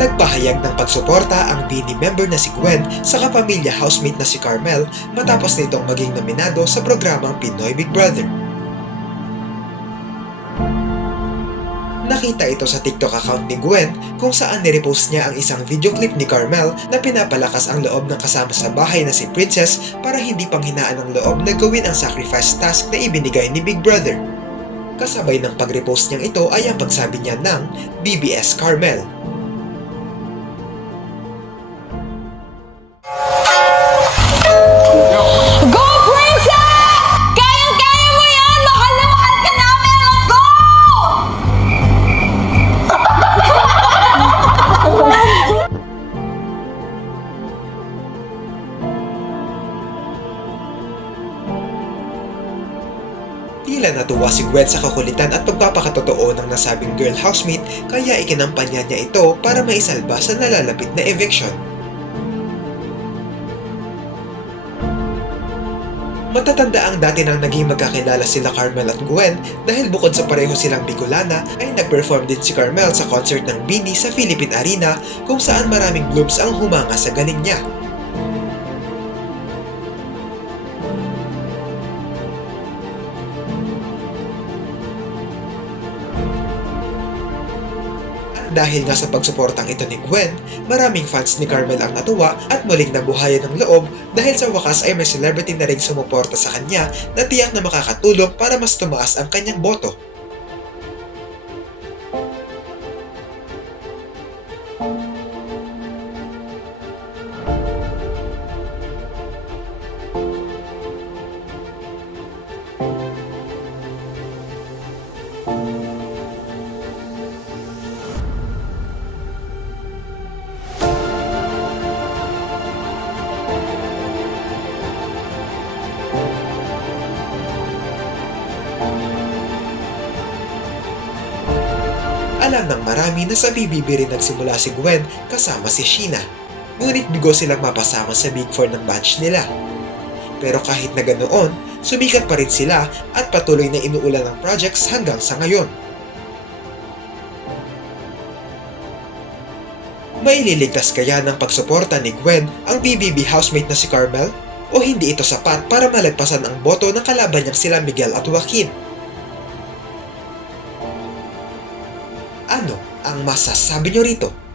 Nagpahayag ng pagsuporta ang Bini member na si Gwen sa kapamilya housemate na si Carmel matapos nitong maging nominado sa programang Pinoy Big Brother. Nakita ito sa TikTok account ni Gwen kung saan nirepost niya ang isang video clip ni Carmel na pinapalakas ang loob ng kasama sa bahay na si Princess para hindi panghinaan ang loob na gawin ang sacrifice task na ibinigay ni Big Brother. Kasabay ng pag-repost niyang ito ay ang pagsabi niya ng BBS Carmel. Go, Princess! Kayang-kaya mo yan! Mahal na mahal ka namin! Let's go! Tila natuwa si Gwen sa kakulitan at pagpapakatotoo ng nasabing girl housemate kaya ikinampanya niya ito para maisalba sa nalalapit na eviction. Matatanda ang dati nang naging magkakilala sila Carmel at Gwen dahil bukod sa pareho silang Bicolana ay nag-perform din si Carmel sa concert ng Bini sa Philippine Arena kung saan maraming bloops ang humanga sa galing niya. Dahil nga sa pagsuportang ito ni Gwen, maraming fans ni Carmel ang natuwa at muling nabuhayan ng loob dahil sa wakas ay may celebrity na ring sumuporta sa kanya na tiyak na makakatulong para mas tumaas ang kanyang boto. Alam ng marami na sa BBB rin nagsimula si Gwen kasama si Sheena. Ngunit bigo silang mapasama sa Big Four ng batch nila. Pero kahit na ganoon, sumikat pa rin sila at patuloy na inuulan ng projects hanggang sa ngayon. Maililigtas kaya ng pagsuporta ni Gwen ang BBB housemate na si Carmel? O hindi ito sapat para malagpasan ang boto ng kalaban niyang sila Miguel at Joaquin? Ano ang masasabi niyo rito?